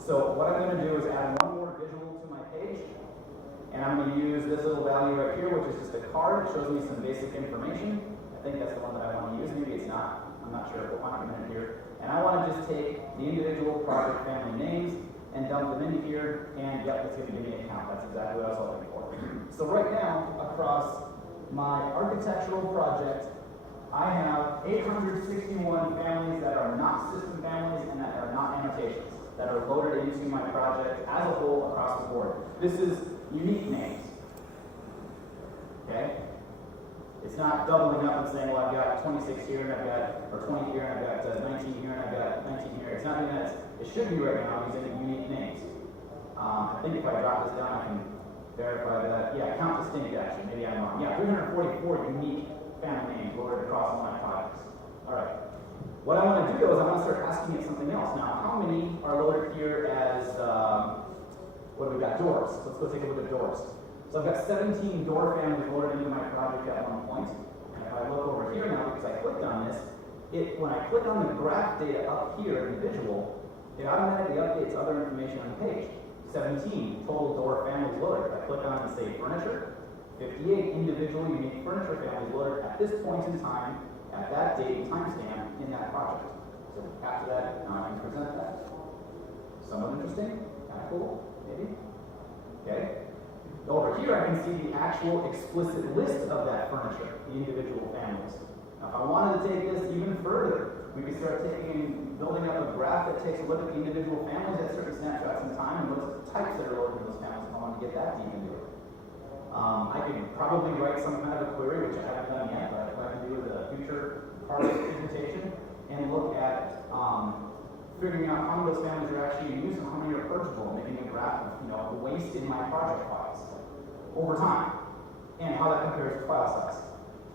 So what I'm going to do is add one more visual to my page, and I'm going to use this little value right here, which is just a card. It shows me some basic information. I think that's the one that I want to use. Maybe it's not. I'm not sure. We'll find out in a minute here. And I want to just take the individual project family names and dump them into here, and yep, it's going to give me a count. That's exactly what I was looking for. So right now, across my architectural project, I have 861 families that are not system families and that are not annotations, that are loaded into my project as a whole across the board. This is unique names. Okay? It's not doubling up and saying, well, I've got 26 here and I've got, or 20 here and I've got 19 here and I've got 19 here. It's not doing that. It should be right now using unique names. I think if I drop this down, I can verify that. Yeah, count distinct actually. Maybe I'm wrong. Yeah, 344 unique family names loaded across all my projects. All right. What I want to do though is I want to start asking it something else. Now, how many are loaded here as, what do we got? Doors. Let's go take a look at doors. So I've got 17 door families loaded into my project at one point. And if I look over here now, because I clicked on this, when I click on the graph data up here in the visual, it automatically updates other information on the page. 17 total door families loaded. If I click on and say furniture, 58 individual unique furniture families loaded at this point in time, at that date and timestamp in that project. So after that, now I can present that. Somewhat interesting, kind of cool, maybe. Okay. Over here, I can see the actual explicit list of that furniture, the individual families. Now, if I wanted to take this even further, we could start building up a graph that takes a look at the individual families at certain snapshots in time and looks at the types that are loaded in those families if I want to get that deep into it. I could probably write some kind of a query, which I haven't done yet, but I plan to do with a future part of the presentation, and look at figuring out how many of those families are actually in use and how many are purchasable, making a graph of the waste in my project files over time, and how that compares to file size.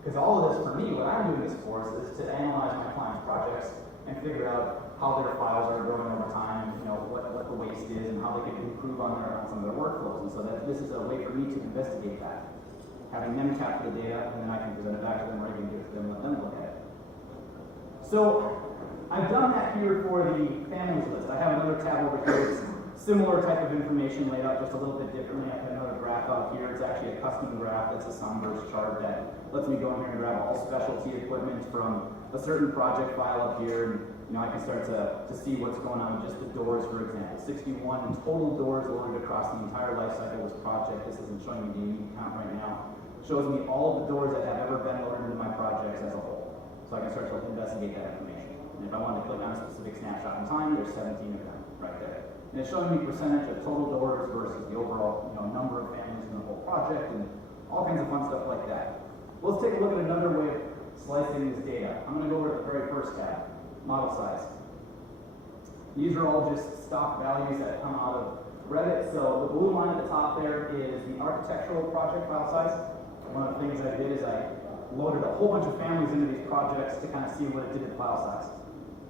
Because all of this, for me, what I'm doing this for is to analyze my clients' projects and figure out how their files are growing over time, what the waste is, and how they can improve on some of their workflows. And so that this is a way for me to investigate that, having them capture the data, and then I can present it back to them, or I can give it to them and let them look at it. So I've done that here for the families list. I have another tab over here that's similar type of information laid out just a little bit differently. I have another graph out here. It's actually a custom graph that's a Sunburst chart that lets me go in here and grab all specialty equipment from a certain project file up here. And, I can start to see what's going on with just the doors, for example. 61 total doors loaded across the entire life cycle of this project. This isn't showing me the unique count right now. It shows me all of the doors that have ever been loaded into my projects as a whole. So I can start to investigate that information. And if I wanted to click on a specific snapshot in time, there's 17 of them right there. And it's showing me percentage of total doors versus the overall number of families in the whole project and all kinds of fun stuff like that. Well, let's take a look at another way of slicing this data. I'm going to go over to the very first tab, model size. These are all just stock values that come out of Revit. So the blue line at the top there is the architectural project file size. One of the things I did is I loaded a whole bunch of families into these projects to kind of see what it did to file size.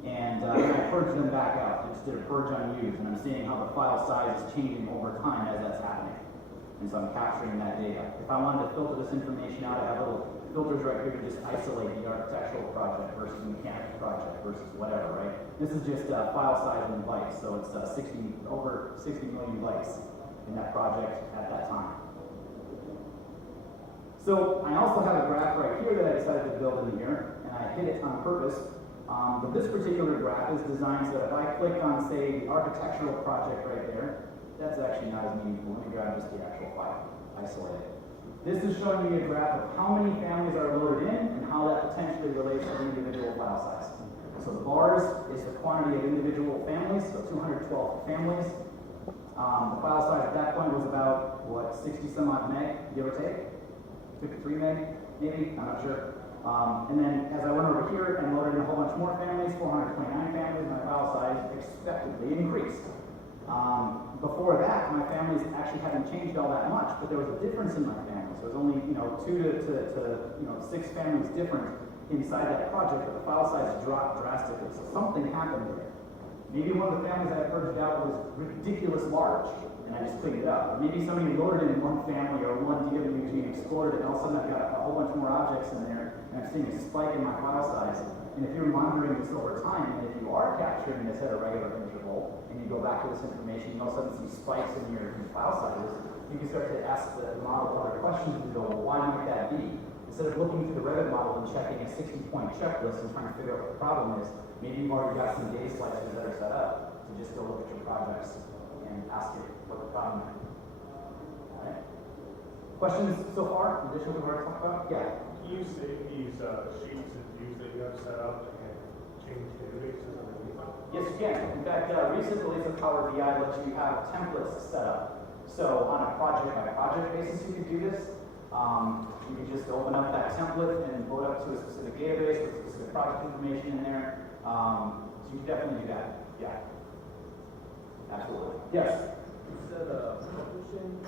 And then I purged them back out. I just did a purge on use, and I'm seeing how the file size is changing over time as that's happening. And so I'm capturing that data. If I wanted to filter this information out, I have little filters right here to just isolate the architectural project versus the mechanical project versus whatever, right? This is just file size in bytes, so it's over 60 million bytes in that project at that time. So I also have a graph right here that I decided to build in here, and I hit it on purpose. But this particular graph is designed so that if I click on, say, the architectural project right there, that's actually not as meaningful. Let me grab just the actual file, isolate it. This is showing me a graph of how many families are loaded in and how that potentially relates to the individual file size. So the bars is the quantity of individual families, so 212 families. The file size at that point was about, 60 some odd meg, give or take? 53 meg, maybe? I'm not sure. And then as I went over here and loaded in a whole bunch more families, 429 families, my file size expectedly increased. Before that, my families actually hadn't changed all that much, but there was a difference in my families. There was only 2 to 6 families different inside that project, but the file size dropped drastically. So something happened there. Maybe one of the families I purged out was ridiculous large, and I just cleaned it up. Or maybe somebody loaded in one family or one DW was being exported, and all of a sudden I've got a whole bunch more objects in there, and I'm seeing a spike in my file size. And if you're monitoring this over time, and if you are capturing this at a regular interval, and you go back to this information, you all of a sudden see spikes in your file sizes, you can start to ask the model other questions and go, well, why might that be? Instead of looking through the Revit model and checking a 60-point checklist and trying to figure out what the problem is, maybe you've already got some data slices that are set up to just go look at your projects and ask it what the problem is. All right. Questions so far, in addition to what we're talking about? Yeah. Can you save these sheets and views that you have set up and change databases underneath them? Yes, you can. In fact, recent release of Power BI lets you have templates set up. So on a project-by-project basis, you can do this. You can just open up that template and load up to a specific database with specific project information in there. So you can definitely do that. Yeah. Absolutely. Yes? You said publishing,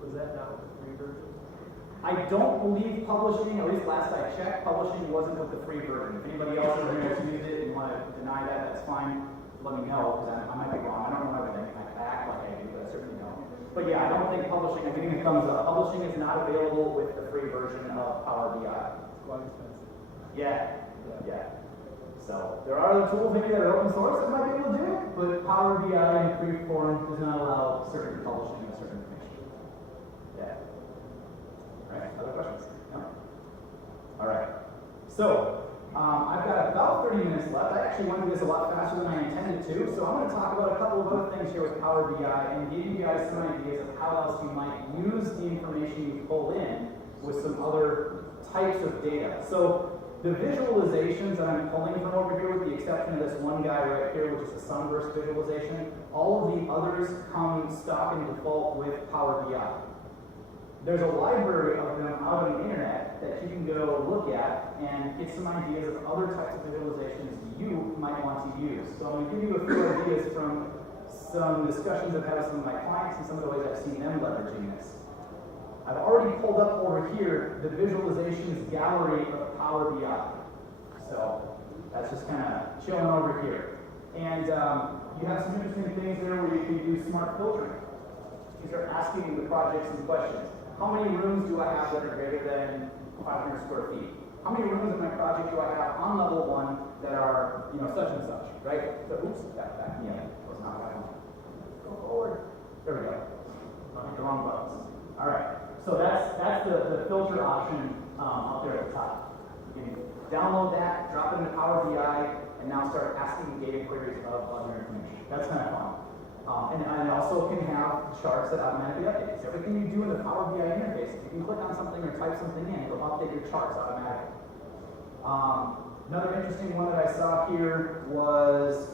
was that not with the free version? I don't believe publishing, at least last I checked, publishing wasn't with the free version. If anybody else in here has used it and want to deny that, that's fine. Let me know, because I might be wrong. I don't know everything. I act like I do, but I certainly don't. But yeah, I don't think publishing, I'm giving a thumbs up. Publishing is not available with the free version of Power BI. It's quite expensive. Yeah. So there are other tools maybe that are open source that might be able to do it, but Power BI in free form does not allow certain publishing of certain information. Yeah. All right, other questions? No? All right. So, I've got about 30 minutes left. I actually went through this a lot faster than I intended to, so I'm going to talk about a couple of other things here with Power BI and give you guys some ideas of how else you might use the information you pull in with some other types of data. So, the visualizations that I'm pulling from over here, with the exception of this one guy right here, which is the sunburst visualization, all of the others come stock and default with Power BI. There's a library of them out on the internet that you can go look at and get some ideas of other types of visualizations you might want to use. So I'm going to give you a few ideas from some discussions I've had with some of my clients and some of the ways I've seen them leveraging this. I've already pulled up over here the visualizations gallery of Power BI. So that's just kind of chilling over here. And you have some interesting things there where you can do smart filtering. You start asking the project some questions. How many rooms do I have that are greater than 500 square feet? How many rooms in my project do I have on level 1 that are, such and such, right? So, oops, back. Yeah, was not what I wanted. Go forward. There we go. I hit the wrong buttons. All right. So that's the filter option up there at the top. You can download that, drop it into Power BI, and now start asking data queries of other information. That's kind of fun. And I also can have charts that automatically update. So everything you do in the Power BI interface, if you can click on something or type something in, it'll update your charts automatically. Another interesting one that I saw here was,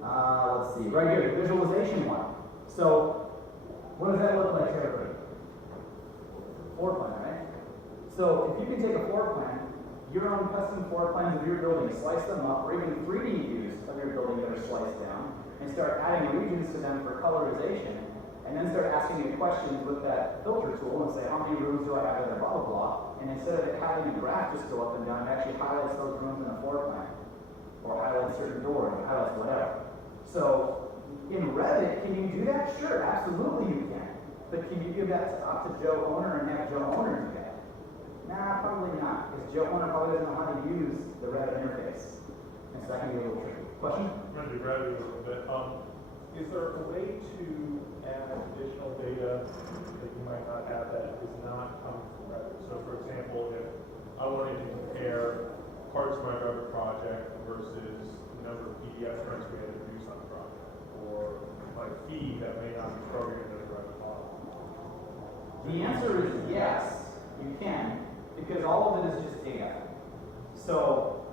let's see, right here, the visualization one. So what does that look like to everybody? Floor plan, right? So if you can take a floor plan, your own custom floor plans of your building, slice them up, or even 3D views of your building that are sliced down, and start adding regions to them for colorization, and then start asking it questions with that filter tool and say, how many rooms do I have that are blah, blah, blah, and instead of it having a graph just go up and down, it actually highlights those rooms in a floor plan, or highlights certain doors, or highlights whatever. So, in Revit, can you do that? Sure, absolutely you can. But can you give that to Joe Owner and have Joe Owner do that? Nah, probably not, because Joe Owner probably doesn't know how to use the Revit interface. And so that can be a little tricky. Question? I'm going to be Revit a little bit. Is there a way to add additional data that you might not have that is not coming from Revit? So for example, if I wanted to compare parts of my Revit project versus the number of PDF prints we had to produce on the project, or my fee that may not be programmed in the Revit model. The answer is yes, you can, because all of it is just data. So,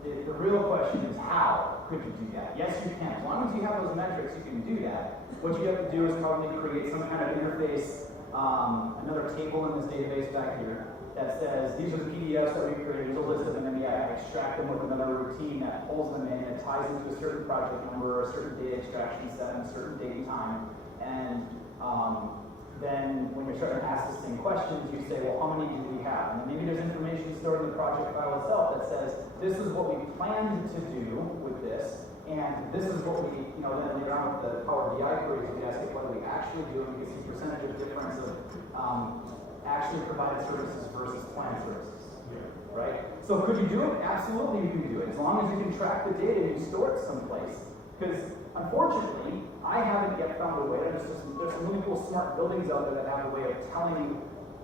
the real question is how could you do that? Yes, you can. As long as you have those metrics, you can do that. What you have to do is probably create some kind of interface, another table in this database back here that says these are the PDFs that we created, here's a list of them, and then I extract them with another routine that pulls them in and ties them to a certain project number or a certain data extraction set and a certain date and time. And then when you're starting to ask the same questions, you say, well, how many do we have? And then maybe there's information stored in the project file itself that says, this is what we planned to do with this, and this is what we, then later on with the Power BI queries, you can ask it what are we actually doing, you can see percentage of difference of actually provided services versus planned services. Yeah. right? So could you do it? Absolutely you can do it, as long as you can track the data and you store it someplace. Because unfortunately, I haven't yet found a way, there's some really cool smart buildings out there that have a way of telling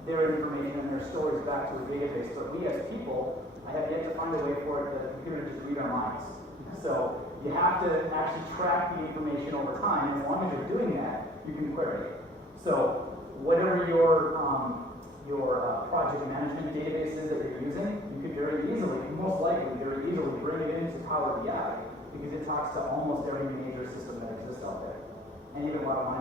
their information and their stories back to a database, but we as people, I have yet to find a way for it that the computer just read our minds. So you have to actually track the information over time, and as long as you're doing that, you can query it. So whatever your project management database is that you're using, you could very easily, most likely very easily bring it into Power BI because it talks to almost every major system that exists out there. And even a lot of mine